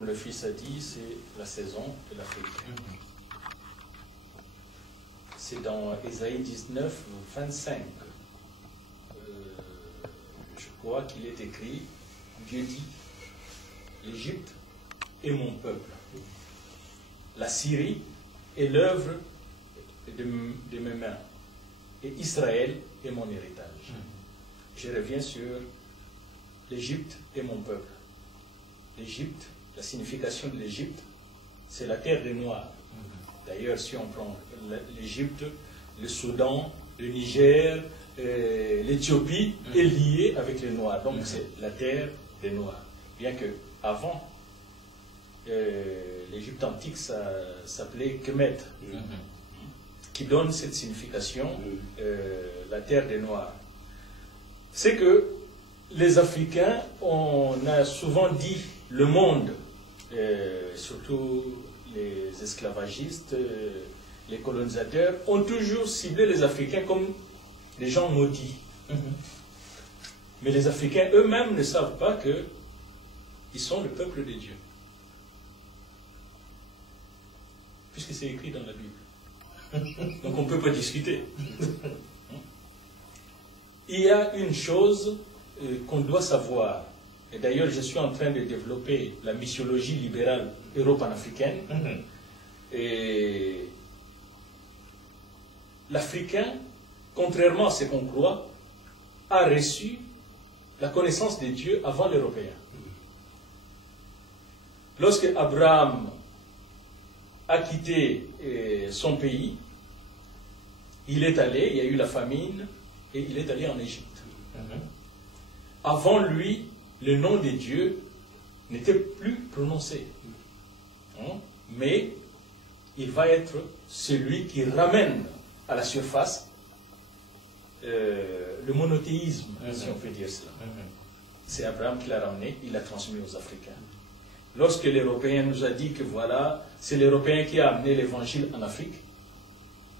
Le Fils a dit, c'est la saison de l'Afrique. C'est dans Ésaïe 19, 25. Je crois qu'il est écrit, Dieu dit, l'Égypte est mon peuple. La Syrie est l'œuvre de mes mains. Et Israël est mon héritage. Je reviens sur l'Égypte est mon peuple. L'Égypte, la signification de l'Égypte, c'est la terre des Noirs. D'ailleurs, si on prend l'Égypte, le Soudan, le Niger, l'Éthiopie est liée avec les Noirs. Donc c'est la terre des Noirs. Bien que avant, l'Égypte antique s'appelait Kemet, qui donne cette signification, la terre des Noirs. C'est que les Africains, on a souvent dit le monde, surtout les esclavagistes, les colonisateurs, ont toujours ciblé les Africains comme des gens maudits. Mais les Africains eux-mêmes ne savent pas qu'ils sont le peuple de Dieu. Puisque c'est écrit dans la Bible. Donc on ne peut pas discuter. Il y a une chose qu'on doit savoir. Et d'ailleurs, je suis en train de développer la missiologie libérale euro-panafricaine. Et l'Africain, contrairement à ce qu'on croit, a reçu la connaissance de Dieu avant l'Européen. Lorsque Abraham a quitté son pays, il est allé, il y a eu la famine, et il est allé en Égypte. Avant lui, le nom de Dieu n'était plus prononcé. Mais il va être celui qui ramène à la surface le monothéisme, si on peut dire cela. C'est Abraham qui l'a ramené, il l'a transmis aux Africains. Lorsque l'Européen nous a dit que voilà, c'est l'Européen qui a amené l'évangile en Afrique,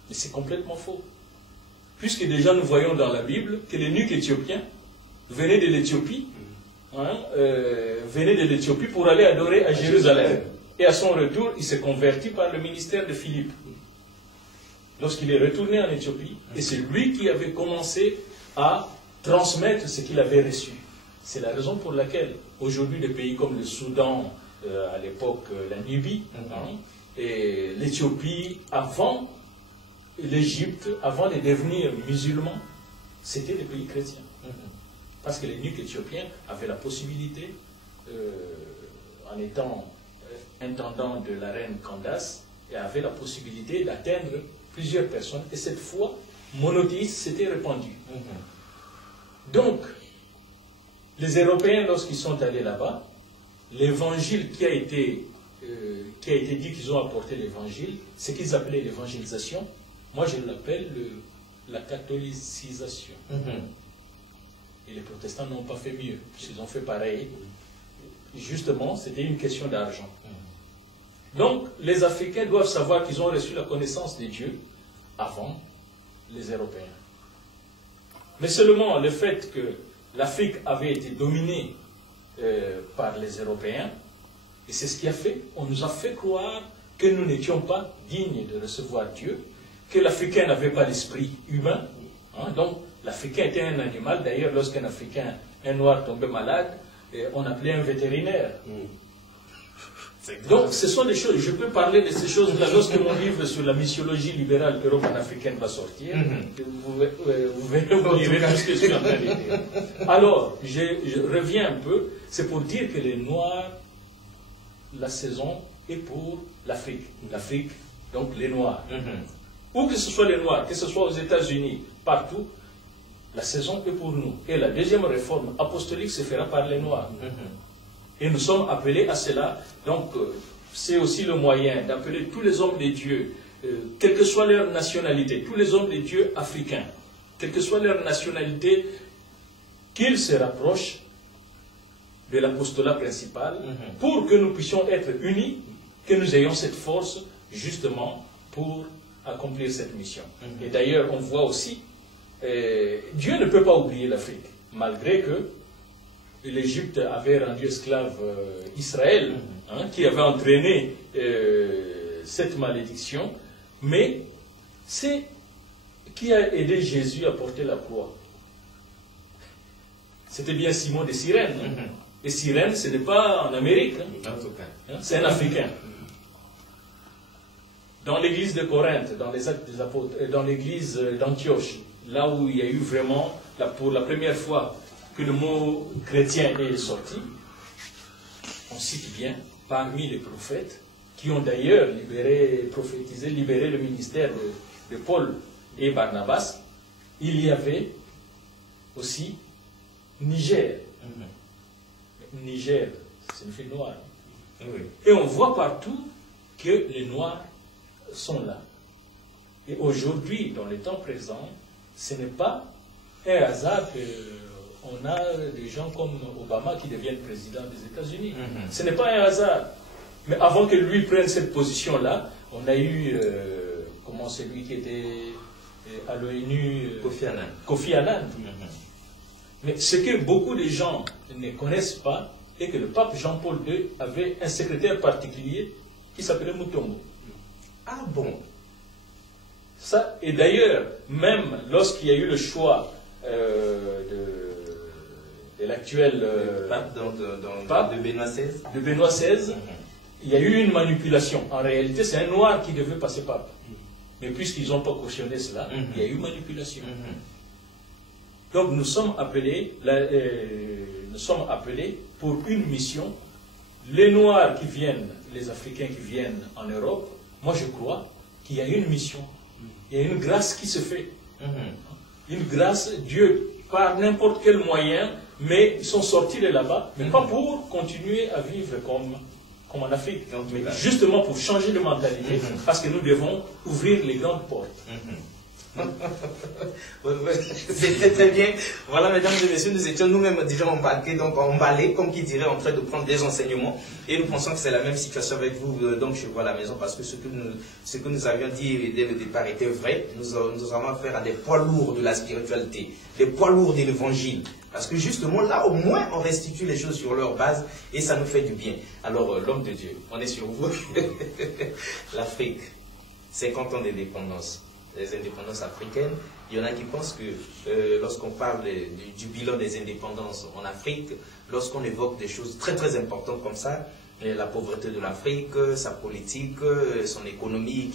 mais c'est complètement faux. Puisque déjà nous voyons dans la Bible que l'eunuque éthiopien venait de l'Éthiopie, venait de l'Éthiopie pour aller adorer à Jérusalem. Et à son retour, il s'est converti par le ministère de Philippe. Lorsqu'il est retourné en Éthiopie, et c'est lui qui avait commencé à transmettre ce qu'il avait reçu. C'est la raison pour laquelle, aujourd'hui, des pays comme le Soudan, à l'époque la Nubie, et l'Éthiopie, avant l'Égypte, avant de devenir musulmans, c'était des pays chrétiens. Parce que l'eunuque éthiopien avait la possibilité, en étant intendant de la reine Candace, et avait la possibilité d'atteindre plusieurs personnes. Et cette foi monothéiste s'était répandue. Donc, les Européens, lorsqu'ils sont allés là-bas, l'évangile qui a été dit qu'ils ont apporté l'évangile, c'est qu'ils appelaient l'évangélisation. Moi, je l'appelle la catholicisation. Et les protestants n'ont pas fait mieux. Ils ont fait pareil. Justement, c'était une question d'argent. Donc, les Africains doivent savoir qu'ils ont reçu la connaissance de Dieu avant les Européens. Mais seulement le fait que l'Afrique avait été dominée par les Européens, et c'est ce qui a fait, on nous a fait croire que nous n'étions pas dignes de recevoir Dieu, que l'Africain n'avait pas l'esprit humain. Donc, l'Africain était un animal. D'ailleurs, lorsqu'un Africain, un Noir tombait malade, on appelait un vétérinaire. Donc, ce sont des choses, je peux parler de ces choses-là lorsque mon livre sur la missiologie libérale euro-panafricaine va sortir. Vous verrez tout ce que je suis en train de dire. Alors, je reviens un peu, c'est pour dire que les Noirs, la saison est pour l'Afrique. L'Afrique, donc les Noirs. Où que ce soit les Noirs, que ce soit aux États-Unis, partout, la saison est pour nous. Et la deuxième réforme apostolique se fera par les Noirs. Et nous sommes appelés à cela. Donc, c'est aussi le moyen d'appeler tous les hommes de Dieu, quelle que soit leur nationalité, tous les hommes de Dieu africains, quelle que soit leur nationalité, qu'ils se rapprochent de l'apostolat principal pour que nous puissions être unis, que nous ayons cette force, justement, pour accomplir cette mission. Et d'ailleurs, on voit aussi, Dieu ne peut pas oublier l'Afrique, malgré que l'Égypte avait rendu esclave Israël, hein, qui avait entraîné cette malédiction, mais c'est qui a aidé Jésus à porter la croix. C'était bien Simon de Cyrène. Et Cyrène, ce n'est pas en Amérique, hein. C'est un Africain. Dans l'église de Corinthe, dans les Actes des Apôtres, dans l'église d'Antioche, là où il y a eu vraiment, pour la première fois que le mot chrétien est sorti, on cite bien, parmi les prophètes, qui ont d'ailleurs prophétisé, libéré le ministère de Paul et Barnabas, il y avait aussi Niger. Niger, ça signifie noir. Oui. Et on voit partout que les Noirs sont là. Et aujourd'hui, dans les temps présents, ce n'est pas un hasard qu'on a des gens comme Obama qui deviennent président des États-Unis. Ce n'est pas un hasard. Mais avant que lui prenne cette position-là, on a eu, comment celui qui était à l'ONU, Kofi Annan. Mais ce que beaucoup de gens ne connaissent pas est que le pape Jean-Paul II avait un secrétaire particulier qui s'appelait Mutombo. Ah bon? Ça, et d'ailleurs, même lorsqu'il y a eu le choix de l'actuel pape, de Benoît XVI, il y a eu une manipulation. En réalité, c'est un noir qui devait passer pape. Mais puisqu'ils n'ont pas cautionné cela, il y a eu manipulation. Donc nous sommes appelés pour une mission. Les Noirs qui viennent, les Africains qui viennent en Europe, moi je crois qu'il y a une mission. Il y a une grâce qui se fait. Une grâce, Dieu, par n'importe quel moyen, mais ils sont sortis de là-bas, mais pas pour continuer à vivre comme en Afrique, mais justement pour changer de mentalité, parce que nous devons ouvrir les grandes portes. C'est très très bien. Voilà, mesdames et messieurs, nous étions nous-mêmes déjà embarqués, donc emballés, comme qui dirait, en train de prendre des enseignements. Et nous pensons que c'est la même situation avec vous, donc chez vous à la maison, parce que ce que nous avions dit dès le départ était vrai. Nous avons affaire à des poids lourds de la spiritualité, des poids lourds de l'évangile. Parce que justement, là, au moins, on restitue les choses sur leur base et ça nous fait du bien. Alors, l'homme de Dieu, on est sur vous. L'Afrique, 50 ans d'indépendance. Les indépendances africaines, il y en a qui pensent que lorsqu'on parle du bilan des indépendances en Afrique, lorsqu'on évoque des choses très très importantes comme ça, la pauvreté de l'Afrique, sa politique, son économie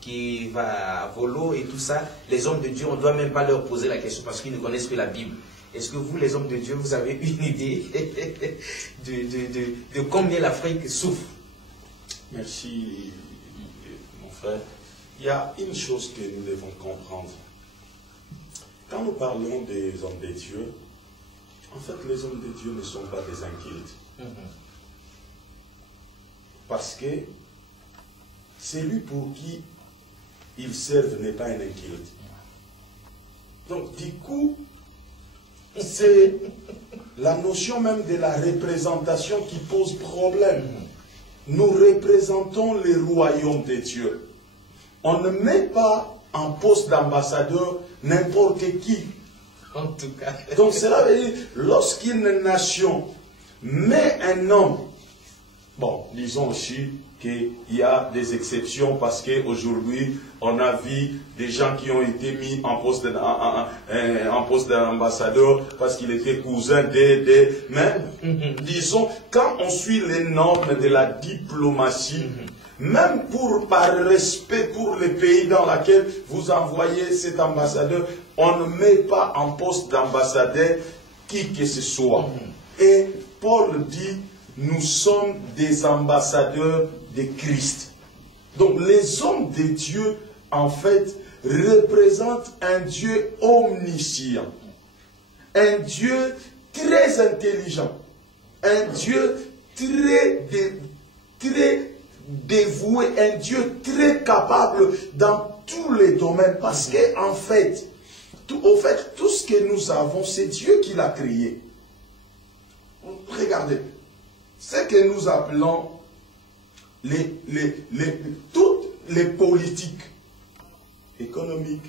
qui va à volo et tout ça, les hommes de Dieu, on ne doit même pas leur poser la question parce qu'ils ne connaissent que la Bible. Est-ce que vous, les hommes de Dieu, vous avez une idée de combien l'Afrique souffre? Merci, mon frère. Il y a une chose que nous devons comprendre. Quand nous parlons des hommes de Dieu, en fait, les hommes de Dieu ne sont pas des incultes. Parce que celui pour qui ils servent n'est pas un inculte. Donc, du coup, c'est la notion même de la représentation qui pose problème. Nous représentons le royaume de Dieu. On ne met pas en poste d'ambassadeur n'importe qui. En tout cas. Donc cela veut dire, lorsqu'une nation met un homme, bon, disons aussi qu'il y a des exceptions parce qu'aujourd'hui, on a vu des gens qui ont été mis en poste d'ambassadeur parce qu'il était cousin mais disons, quand on suit les normes de la diplomatie, même par respect pour le pays dans lequel vous envoyez cet ambassadeur, on ne met pas en poste d'ambassadeur qui que ce soit. Et Paul dit, nous sommes des ambassadeurs de Christ. Donc les hommes de Dieu, en fait, représentent un Dieu omniscient, un Dieu très intelligent, un Dieu très dévoué, un Dieu très capable dans tous les domaines, parce que en fait, tout ce que nous avons, c'est Dieu qui l'a créé. Regardez, ce que nous appelons toutes les politiques économiques,